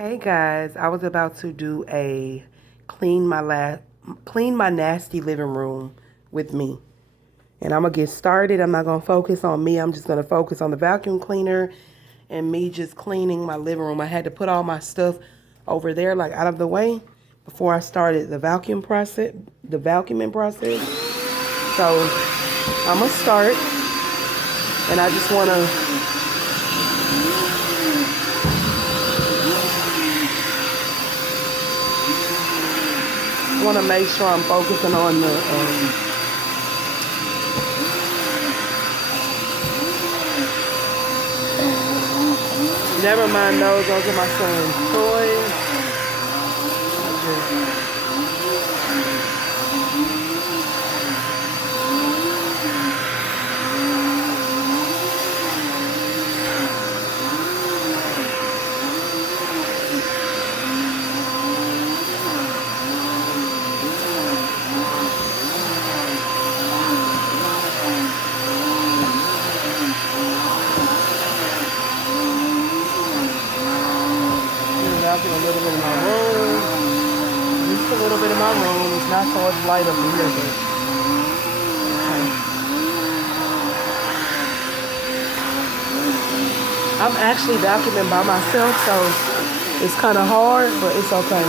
Hey guys, I was about to do a clean my clean my nasty living room with me. And I'm gonna get started. I'm not gonna focus on me. I'm just gonna focus on the vacuum cleaner and me just cleaning my living room. I had to put all my stuff over there like out of the way before I started the vacuuming process. So I'm gonna start and I just wanna make sure I'm focusing on the never mind those are my son's toys. Vacuum a little bit of my room. Just a little bit of my room. It's not so much light up in here, but okay. I'm actually vacuuming by myself, so it's kind of hard, but it's okay.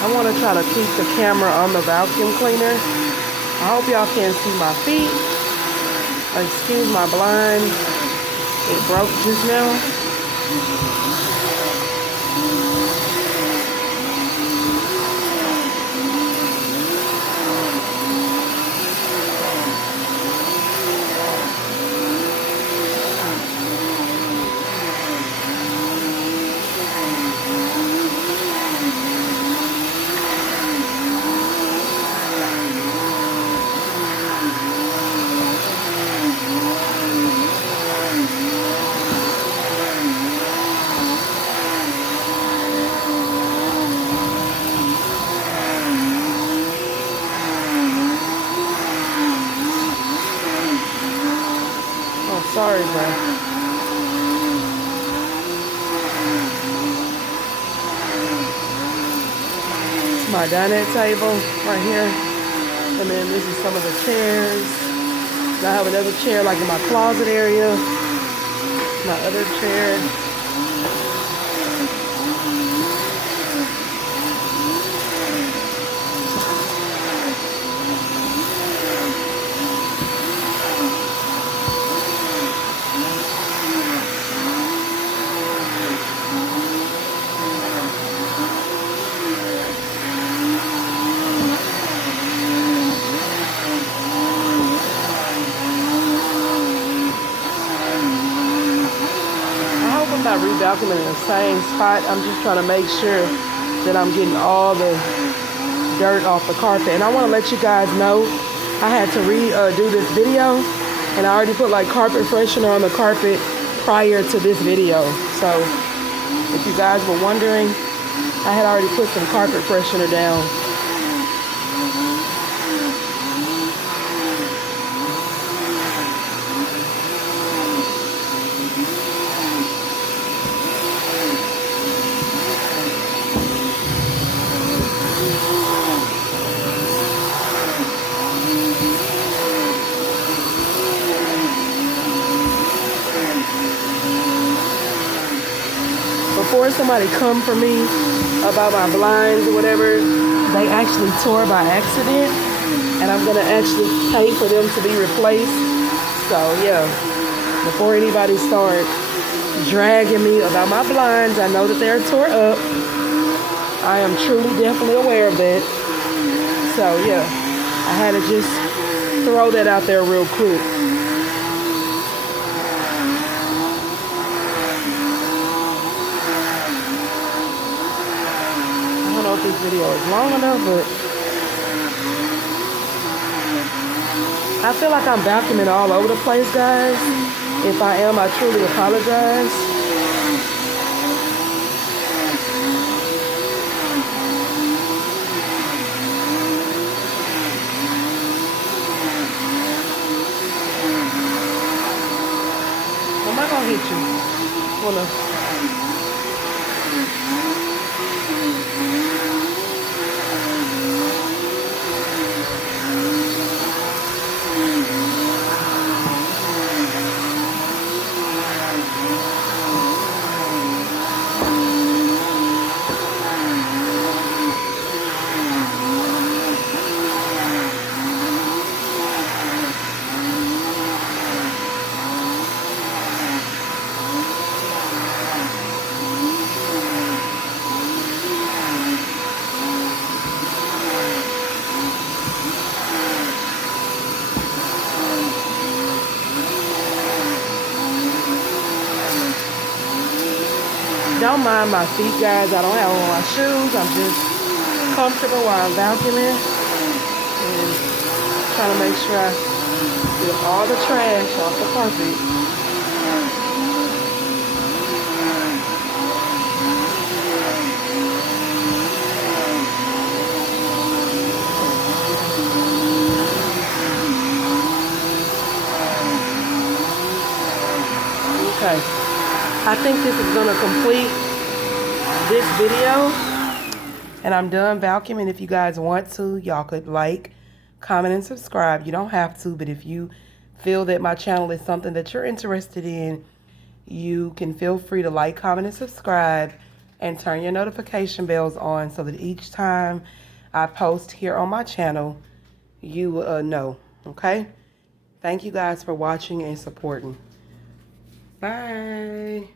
I want to try to keep the camera on the vacuum cleaner. I hope y'all can see my feet. Excuse my blind. It broke just now. Oh, sorry, bro. My dining table right here, and then this is some of the chairs. I have another chair like in my closet area, my other chair. I'm not revacuuming in the same spot. I'm just trying to make sure that I'm getting all the dirt off the carpet. And I want to let you guys know I had to redo this video, and I already put like carpet freshener on the carpet prior to this video. So if you guys were wondering, I had already put some carpet freshener down. Before somebody come for me about my blinds or whatever, they actually tore by accident, and I'm gonna actually pay for them to be replaced. So yeah, before anybody start dragging me about my blinds, I know that they're tore up. I am truly definitely aware of that. So yeah, I had to just throw that out there real quick. I don't know if this video is long enough, but I feel like I'm vacuuming all over the place, guys. If I am, I truly apologize. Am I gonna hit you? Hold on. Don't mind my feet, guys. I don't have on my shoes. I'm just comfortable while I'm vacuuming and trying to make sure I get all the trash off the carpet. Okay. I think this is gonna complete this video, and I'm done vacuuming. If you guys want to, y'all could like, comment, and subscribe. You don't have to, but if you feel that my channel is something that you're interested in, you can feel free to like, comment, and subscribe, and turn your notification bells on so that each time I post here on my channel, you will know, okay? Thank you guys for watching and supporting. Bye.